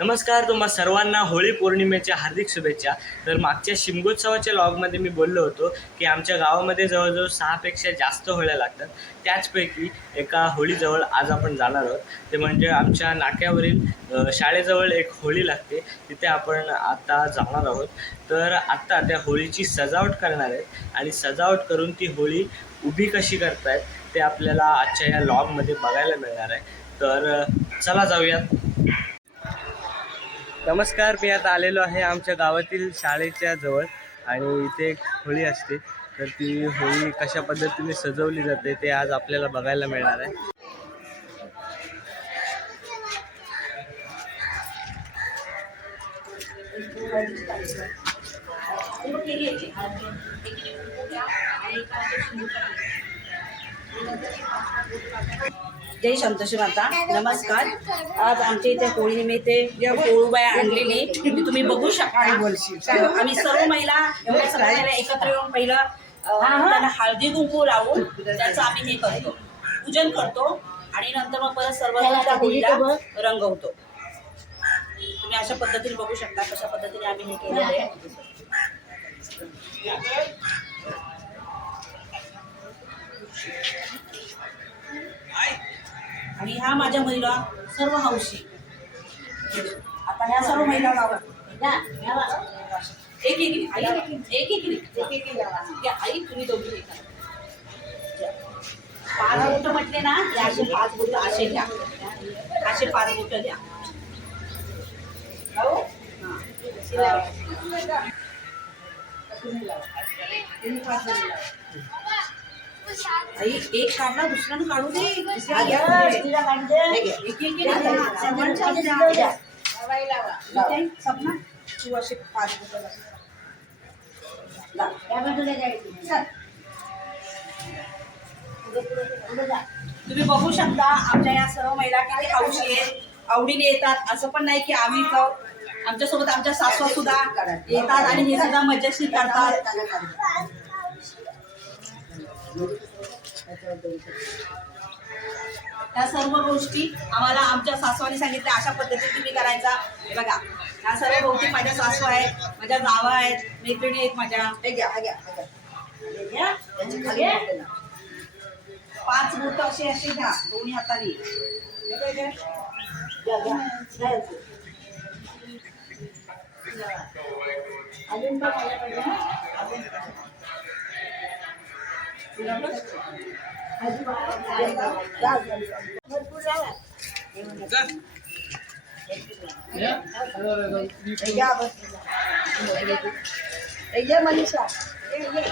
नमस्कार तुम्हा सर्वांना होळी पौर्णिमेच्या हार्दिक शुभेच्छा. तर मागच्या शिमगोत्सवाच्या लॉगमध्ये मी बोललो होतो की आमच्या गावामध्ये जवळजवळ सहापेक्षा जास्त होळ्या लागतात. त्याचपैकी एका होळीजवळ आज आपण जाणार आहोत. ते म्हणजे आमच्या नाक्यावरील शाळेजवळ एक होळी लागते. तिथे आपण आता जाणार आहोत. तर आत्ता त्या होळीची सजावट करणार आहेत आणि सजावट करून ती होळी उभी कशी करतायत ते आपल्याला आजच्या या लॉगमध्ये बघायला मिळणार आहे. तर चला जाऊयात. नमस्कार मी आता आलेलो आहे आमच्या गावातील शाळेच्या जवळ आणि इथे एक होळी असते. तर ती होळी कशा पद्धतीने सजवली जाते ते आज आपल्याला बघायला मिळणार आहे. जय संतोषी माता. नमस्कार. आज आमच्या इथे होळीनिमित्त जे पोळूबाया आणलेली तुम्ही बघू शकता. आम्ही सर्व महिला एवढ्या एकत्र येऊन पहिलं त्याला हळदी कुंकू लावून त्याचं आम्ही हे करतो. पूजन करतो आणि नंतर मग परत सर्व होळीला रंगवतो. तुम्ही अशा पद्धतीने बघू शकता कशा पद्धतीने आम्ही हे केलेलं आहे. आणि ह्या माझ्या महिला सर्व हौशी. आता ह्या सर्व महिला गावात. एक एक आई एक एक एक एक. आई तुम्ही दोघी. घ्या. पाच बोट म्हटले ना असे पाच बोट असे घ्या असे पाच बोट द्या. हो? हां. आई एक काढला दुसऱ्यानं काढू दे. सपना तू असे पाच. तुम्ही बघू शकता आमच्या या सर्व महिला किती हौशी आहेत आवडीने येतात. असं पण नाही की आम्ही खाऊ. आमच्यासोबत आमच्या सासवा सुद्धा येतात आणि हे सुद्धा मजेशीर करतात. त्या सर्व गोष्टी आम्हाला आमच्या सासवाने सांगितल्या अशा पद्धतीने तुम्ही करायचा. बघा ह्या सर्व गोष्टी माझ्या सासू आहेत माझ्या जावा आहेत मैत्रिणी आहेत माझ्या. हे घ्या हे घ्या. पाच बोट असे असे घ्या दोन्ही हाताने. अजून पण आलं पाहिजे ना? अजून. तुला पण? अजून बाळा. जा, जा, जा. भरपूर लावा. हे म्हणा. हे घ्या भरपूर लावा. हे घे मनीषा हे घे.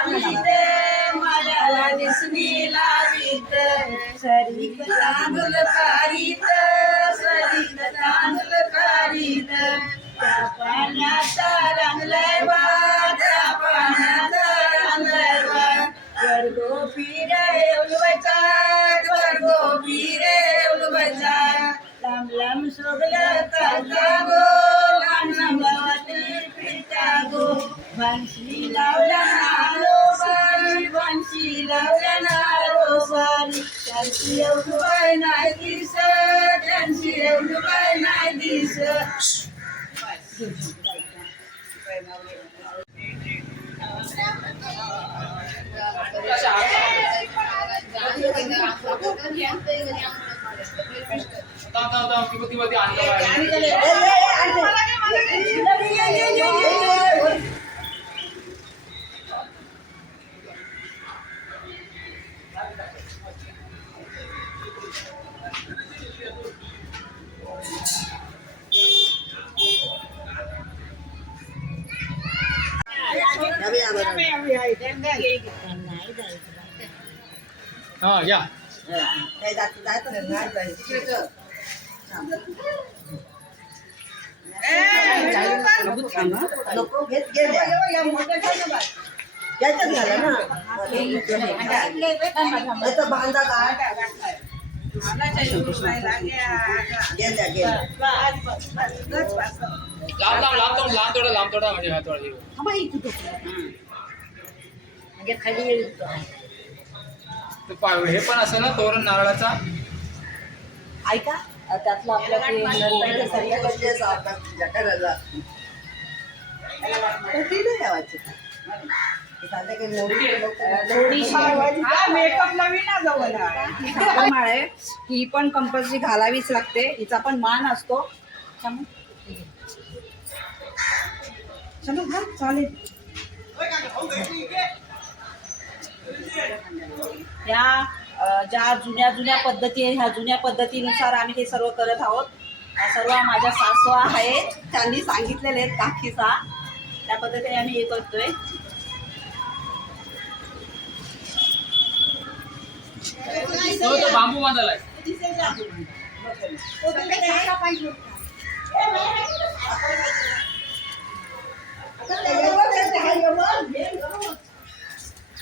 त्यांची एवढं बाय नाही दिस त्यांची एवढं बाय नाही दिस ए, हा या काय जात- जायचं नाही, हं. नको घेत झालं ना बांधा काय लांब लांब लांब लांब लांब म्हणजे हा हे. म्हणजे खाली तो. ते पा- हे पण असं ना तोरण नारळाचा? ऐका अ, त्यातलं आपलं ते म्हणजे आहे. ही पण कंपल्सरी घालावीच लागते. हिचा पण मान असतो. घाल चालेल. या अ, ज्या जुन्या जुन्या पद्धती आहे ह्या जुन्या पद्धतीनुसार आम्ही हे सर्व करत आहोत. सर्व माझ्या सासवा आहेत त्यांनी सांगितलेले आहेत काकीचा. त्या पद्धतीने आम्ही हे करतोय. तो तो बांबू बांधायला आहे.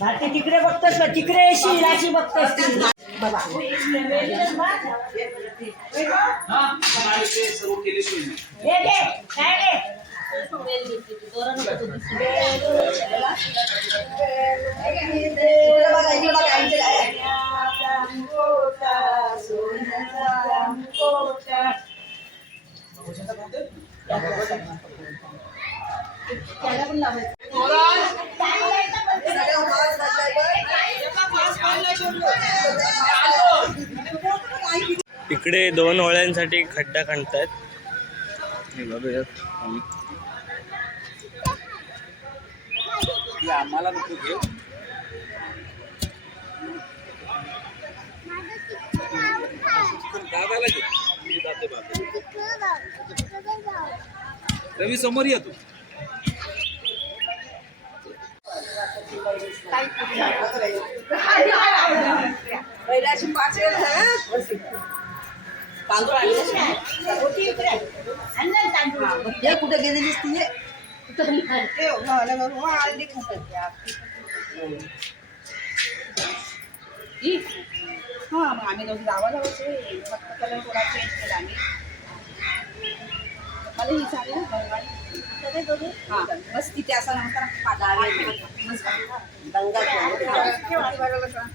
भारती तिकडे बघतोस का तिकडे येशील अशी बघतोस ती. बाबा हा? हे घे, काय घे? इकडे बघा, इकडे बघा, इकडे आहे. सगळं माल घातलाय. इकडे दोन होळ्यांसाठी खड्डा खणतायत हे बघूयात आम्ही. आम्हाला नको घेऊ रवी समोर येतो पहिल्याशी पाच वेळ. तांदूळ आणले कुठे गेलेलीस ती हे? हा मग आम्ही दोघी जावा जावाचे फक्त कलर थोडा चेंज केला आम्ही. मला ही साडी हा बस तिथे असा नंतर केला.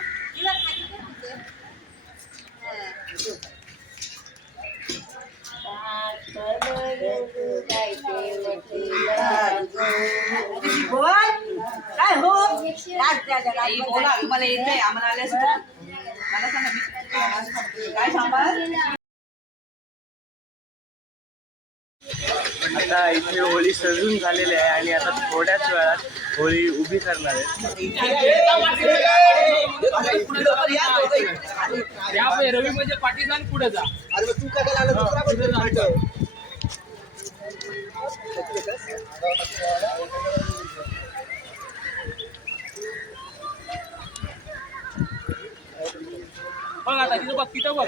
काय हो आम्हाला आल्यास मला सांगा काय सांगा आता इथे होळी सजून झालेली आहे आणि आता थोड्याच वेळात होळी उभी करणार आहे. रवी म्हणजे पाठीचा आणि पुढे जा. अरे तू काय. बघ आता तिथं बघ तिथं बघ.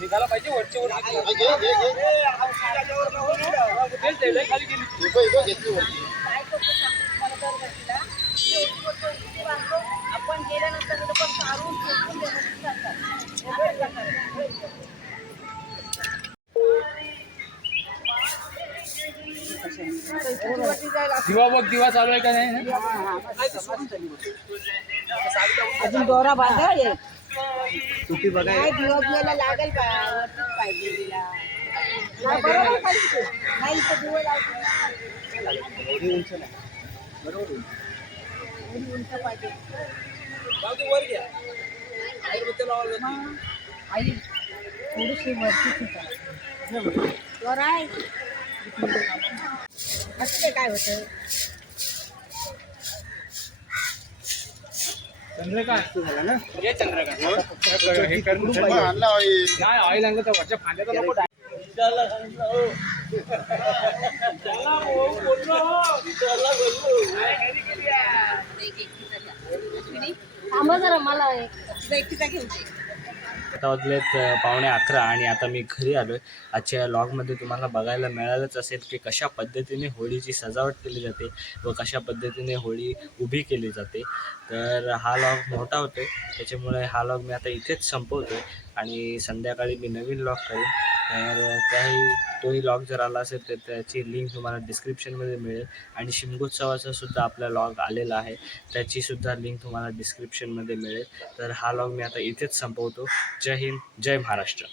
निघाला पाहिजे वरच्या वर तेच ते लय खाली गेली गेल्यानंतर लोक काढून फेकून देतात दिवा बघ दिवा चालू आहे का नाही अजून दोरा बांधा ये तुटी बघा काय दिवस गेला लागेल पाहिजे तिला. नाही, बरोबर पाहिजे. नाही तर दिवस लागतील. एवढी उंच पाहिजे. वर आई थोडीशी वरतीच होता दोरा आहे. असं काय होतं? चंद्रकांत हे चंद्रकांत हे नाही ऑइल आणलं तर वरच्या फांद्याचा नको थांबा जरा मला एकटीचा घेऊ दे आता वाजलेत पावणे अकरा आणि आता मी घरी आलो आहे आजच्या या लॉगमध्ये तुम्हाला बघायला मिळालंच असेल की कशा पद्धतीने होळीची सजावट केली जाते व कशा पद्धतीने होळी उभी केली जाते. तर हा लॉग मोठा होतो त्याच्यामुळे हा लॉग मी आता इथेच संपवतो आणि संध्याकाळी मी नवीन लॉग करेन. तर त्याही तोही लॉग जर आला असेल तर त्याची लिंक तुम्हाला डिस्क्रिप्शनमध्ये मिळेल. आणि शिमगोत्सवाचा सुद्धा आपला लॉग आलेला आहे. त्याची सुद्धा लिंक तुम्हाला डिस्क्रिप्शनमध्ये मिळेल. तर हा लॉग मी आता इथेच संपवतो. जय हिंद जय महाराष्ट्र.